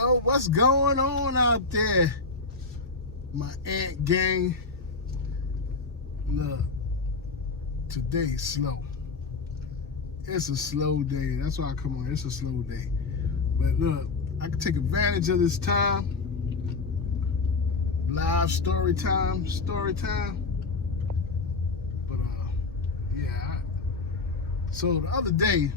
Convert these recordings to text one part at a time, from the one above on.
Yo, what's going on out there? My ant gang. Look, today's slow. It's a slow day. That's why I come on. It's a slow day. But look, I can take advantage of this time. Live story time. But yeah. So the other day,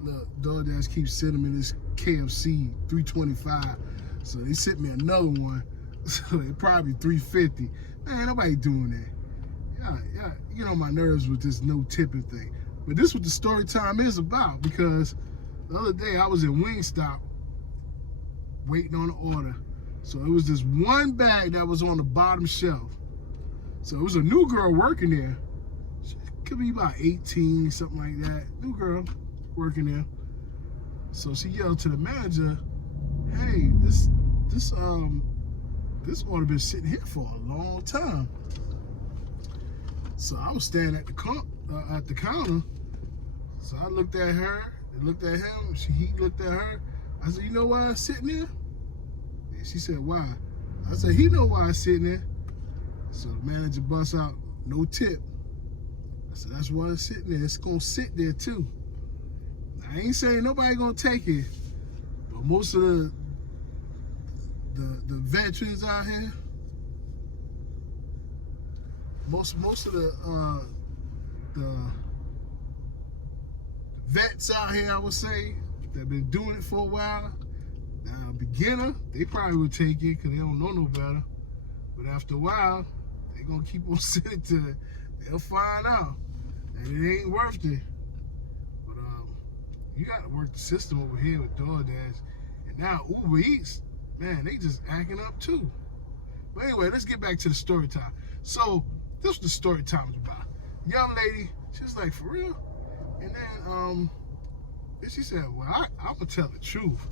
look, DoorDash keeps sending me this KFC 325. So they sent me another one. So it probably 350. Man, ain't nobody doing that. Yeah, you get on my nerves with this no tipping thing. But this is what the story time is about, because the other day I was in Wingstop waiting on an order. So it was this one bag that was on the bottom shelf. So it was a new girl working there. She could be about 18, something like that. New girl working there. So she yelled to the manager, "Hey, this order been sitting here for a long time." So I was standing at the counter. So I looked at her, and looked at him. He looked at her. I said, "You know why I'm sitting there?" And she said, "Why?" I said, "He know why I'm sitting there." So the manager busts out, "No tip." I said, "That's why it's sitting there. It's gonna sit there too." I ain't saying nobody gonna take it, but most of the veterans out here, most of the vets out here, I would say, that been doing it for a while. Now, beginner, they probably would take it because they don't know no better. But after a while, they gonna keep on sitting to it. They'll find out that it ain't worth it. But you gotta work the system over here with DoorDash. And now Uber Eats, man, they just acting up too. But anyway, let's get back to the story time. So this is what the story time is about. Young lady, she was like, "For real?" And then she said, "Well, I'm gonna tell the truth."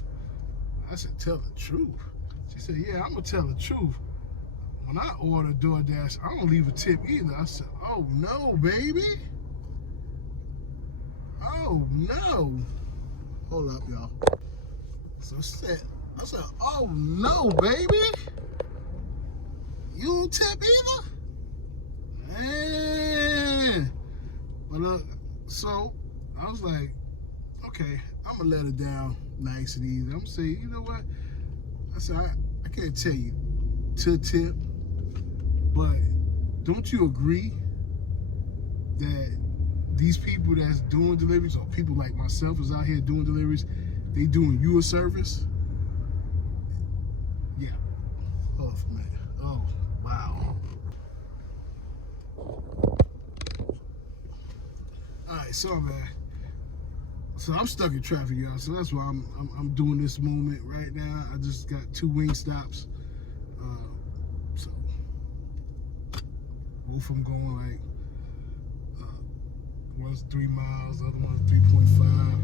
I said, "Tell the truth?" She said, "Yeah, I'm gonna tell the truth. When I order DoorDash, I don't leave a tip either." I said, "Oh no, baby. Oh no." Hold up, y'all. So I said, "Oh no, baby. You don't tip either?" Man. But so I was like, okay, I'm gonna let her down nice and easy. I'm gonna say, "You know what?" I said, I can't tell you to tip, but don't you agree that these people that's doing deliveries, or people like myself is out here doing deliveries, they doing you a service? Yeah. Oh man. Oh wow. Alright, so I'm stuck in traffic, y'all. So that's why I'm doing this moment right now. I just got 2 Wingstops. So both of them going like one's 3 miles, the other one's 3.5.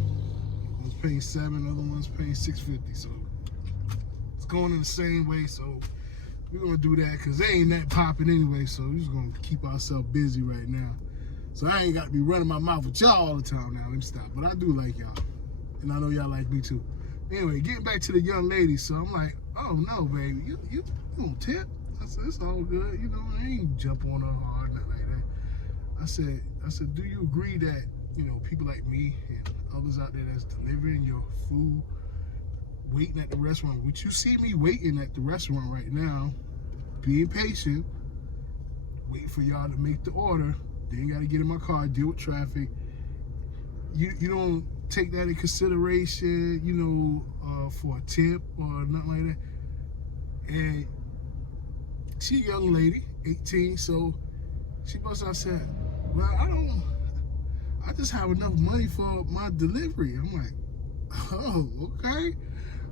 One's paying 7, the other one's paying $6.50. So it's going in the same way. So we're gonna do that because they ain't that popping anyway. So we're just gonna keep ourselves busy right now. So I ain't got to be running my mouth with y'all all the time now. Let me stop. But I do like y'all, and I know y'all like me too. Anyway, getting back to the young lady. So I'm like, "Oh no, baby, you don't tip." I said, "It's all good. You know, I ain't jump on her hard, nothing like that." I said, "Do you agree that, you know, people like me and others out there that's delivering your food, waiting at the restaurant, which you see me waiting at the restaurant right now, being patient, waiting for y'all to make the order. Then got to get in my car, deal with traffic. You don't take that in consideration, you know, for a tip or nothing like that." And she a young lady, 18, so she must have said, "Well, I just have enough money for my delivery." I'm like, "Oh, okay.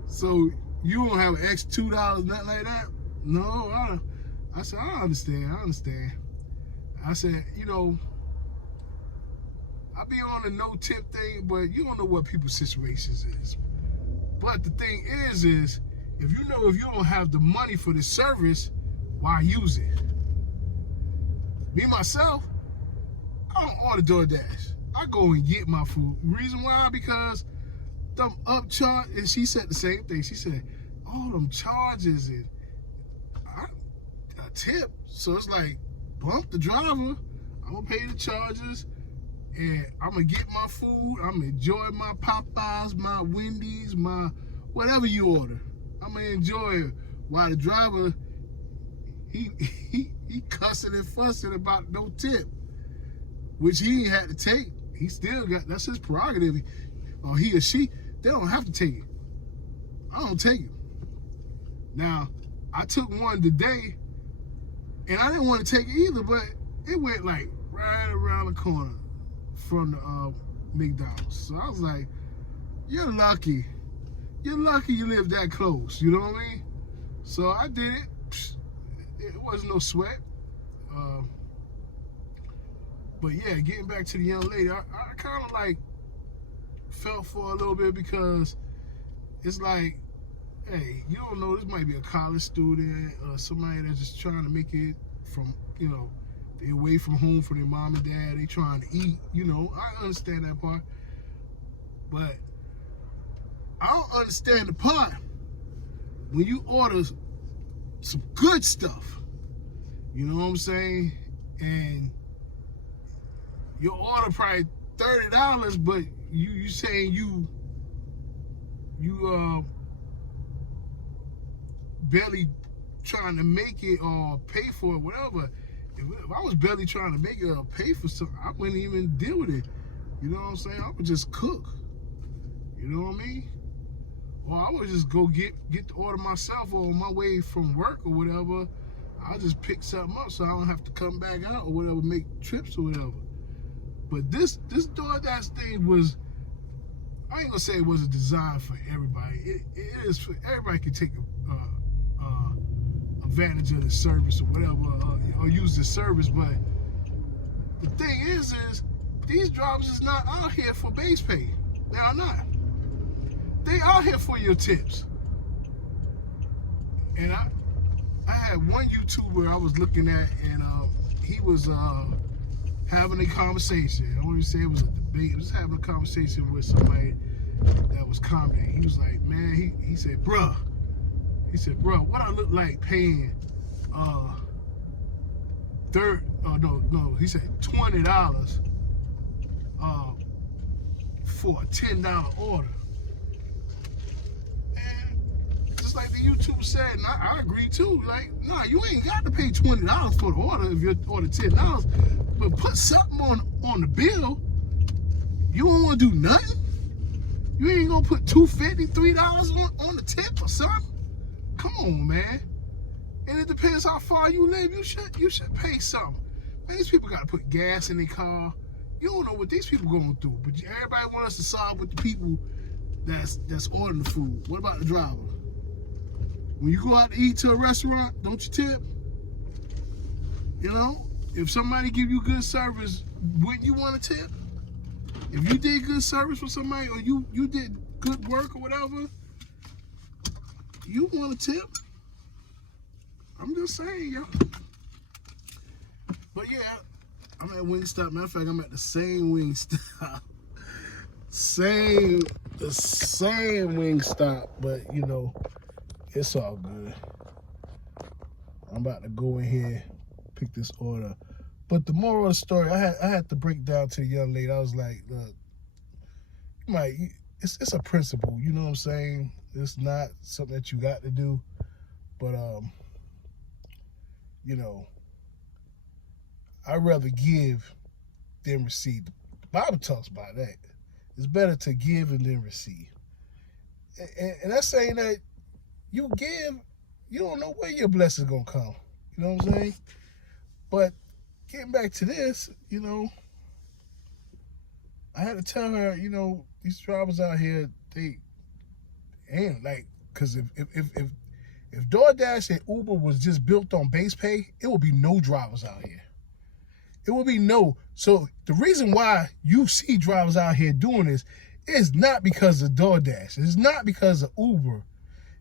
So you don't have an extra $2, nothing like that?" "No, I said, I understand. I said, you know, I be on the no tip thing, but you don't know what people's situations is. But the thing is if you don't have the money for the service, why use it?" Me, myself, I don't order DoorDash. I go and get my food. Reason why? Because them upcharge, and she said the same thing. She said, all them charges and a tip. So it's like, bump the driver. I'm gonna pay the charges, and I'm gonna get my food. I'm gonna enjoy my Popeyes, my Wendy's, my whatever you order. I'm gonna enjoy it while the driver, he cussing and fussing about no tip, which he ain't had to take. He still got, that's his prerogative. Or he or she, they don't have to take it. I don't take it. Now, I took one today, and I didn't want to take it either, but it went like right around the corner from the McDonald's. So I was like, you're lucky. You're lucky you live that close, you know what I mean? So I did it. It wasn't no sweat. But yeah, getting back to the young lady, I kind of like felt for a little bit, because it's like, hey, you don't know, this might be a college student or somebody that's just trying to make it from, you know, they away from home from their mom and dad, they trying to eat, you know, I understand that part. But I don't understand the part when you order some good stuff, you know what I'm saying? And your order probably $30, but you saying you barely trying to make it or pay for it, whatever. If I was barely trying to make it or pay for something, I wouldn't even deal with it. You know what I'm saying? I would just cook. You know what I mean? Or I would just go get the order myself, or on my way from work or whatever, I'll just pick something up so I don't have to come back out or whatever, make trips or whatever. But this DoorDash thing was, I ain't gonna say it wasn't designed for everybody. It is for everybody can take advantage of the service or whatever, or use the service. But the thing is these drivers is not out here for base pay. They are not. They out here for your tips. And I had one YouTuber I was looking at, and he was having a conversation. I won't even say it was a debate. He was having a conversation with somebody that was commenting. He was like, man, he said, bruh, what I look like paying he said $20 for a $10 order. And just like the YouTuber said, and I agree too, like, nah, you ain't got to pay $20 for the order if you order $10, but put something on the bill. You don't want to do nothing? You ain't gonna put $2.50, $3 on the tip or something? Come on, man. And it depends how far you live. You should pay something. Man, these people gotta put gas in their car. You don't know what these people going through. But everybody want us to solve with the people that's ordering the food. What about the driver? When you go out to eat to a restaurant, don't you tip? You know, if somebody give you good service, wouldn't you want to tip? If you did good service for somebody, or you did good work or whatever, you want to tip. I'm just saying, yo. But yeah, I'm at Wingstop. Matter of fact, I'm at the same Wingstop. The same Wingstop, but you know, it's all good. I'm about to go in here, pick this order. But the moral of the story, I had to break down to the young lady. I was like, look, it's a principle, you know what I'm saying? It's not something that you got to do, but you know, I'd rather give than receive. The Bible talks about that. It's better to give than receive. And that's saying that you give, you don't know where your blessing's gonna come. You know what I'm saying? But getting back to this, you know, I had to tell her, you know, these drivers out here, they ain't like, because if DoorDash and Uber was just built on base pay, it would be no drivers out here. It would be no. So the reason why you see drivers out here doing this is not because of DoorDash. It's not because of Uber.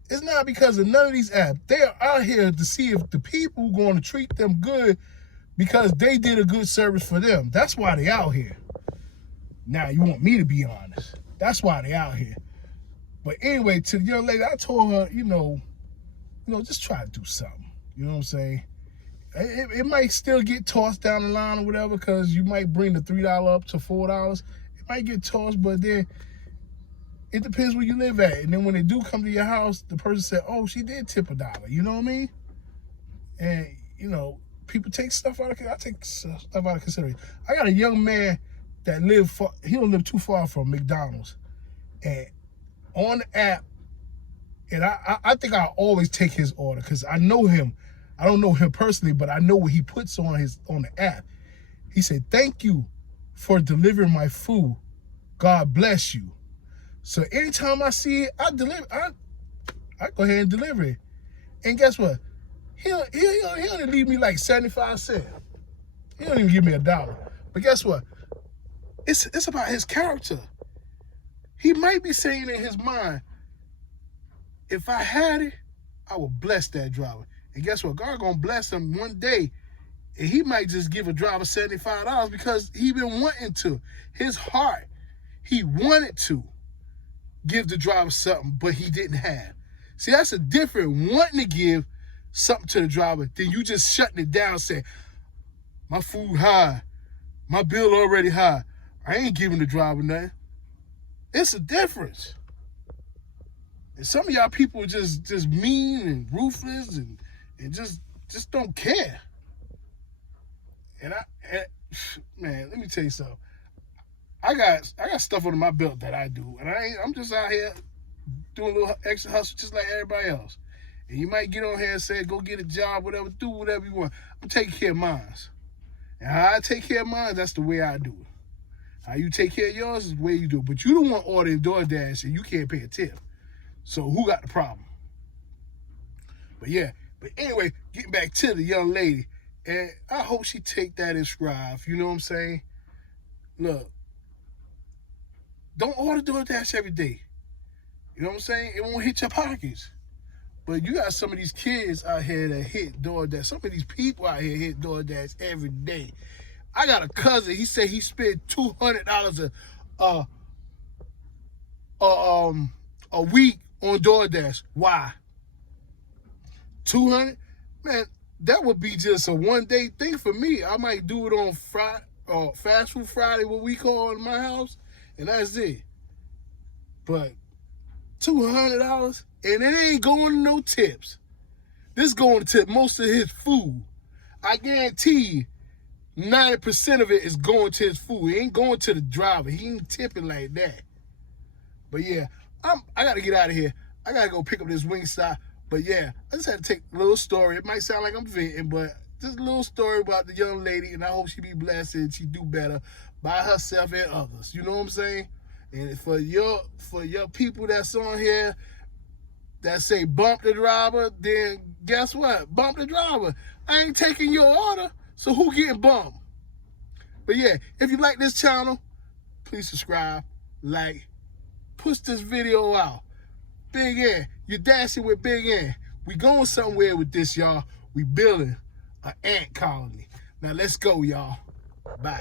It's not because of none of these apps. They are out here to see if the people going to treat them good because they did a good service for them. That's why they out here. Now, you want me to be honest. That's why they out here. But anyway, to the young lady, I told her, just try to do something. You know what I'm saying? It might still get tossed down the line or whatever, because you might bring the $3 up to $4. It might get tossed, but then it depends where you live at. And then when they do come to your house, the person said, oh, she did tip $1. You know what I mean? And, people take stuff out of consideration. I take stuff out of consideration. I got a young man that he don't live too far from McDonald's. And on the app, and I think I always take his order because I know him. I don't know him personally, but I know what he puts on the app. He said, thank you for delivering my food. God bless you. So anytime I see it, I deliver. I go ahead and deliver it. And guess what? He only leave me like 75 cents. He don't even give me $1. But guess what? It's about his character. He might be saying in his mind, if I had it, I would bless that driver. And guess what? God gonna bless him one day. And he might just give a driver $75 because he been wanting to. His heart, he wanted to give the driver something, but he didn't have. See, that's a different wanting to give something to the driver than you just shutting it down saying, my food high, my bill already high. I ain't giving the driver nothing. It's a difference. And some of y'all people are just mean and ruthless and just don't care. And man, let me tell you something. I got stuff under my belt that I do, and I'm just out here doing a little extra hustle just like everybody else. And you might get on here and say, go get a job, whatever, do whatever you want. I'm taking care of mine. And how I take care of mine, that's the way I do it. How you take care of yours is the way you do it. But you don't want to order in DoorDash and you can't pay a tip. So who got the problem? But anyway, getting back to the young lady, and I hope she take that as scribe. You know what I'm saying? Look, don't order DoorDash every day. You know what I'm saying? It won't hit your pockets. But you got some of these kids out here that hit DoorDash. Some of these people out here hit DoorDash every day. I got a cousin. He said he spent $200 a week on DoorDash. Why? 200? Man, that would be just a one-day thing for me. I might do it on Friday, Fast Food Friday, what we call in my house, and that's it. But $200, and it ain't going to no tips. This going to tip most of his food. I guarantee you, 90% of it is going to his food. It ain't going to the driver. He ain't tipping like that. But yeah, I got to get out of here. I got to go pick up this Wingstop. But yeah, I just had to take a little story. It might sound like I'm venting, but just a little story about the young lady, and I hope she be blessed and she do better by herself and others. You know what I'm saying? And for your people that's on here that say bump the driver, then guess what? Bump the driver. I ain't taking your order, so who getting bumped? But yeah, if you like this channel, please subscribe, like, push this video out. Big N, you're dancing with Big N. We going somewhere with this, y'all. We building an ant colony. Now let's go, y'all. Bye.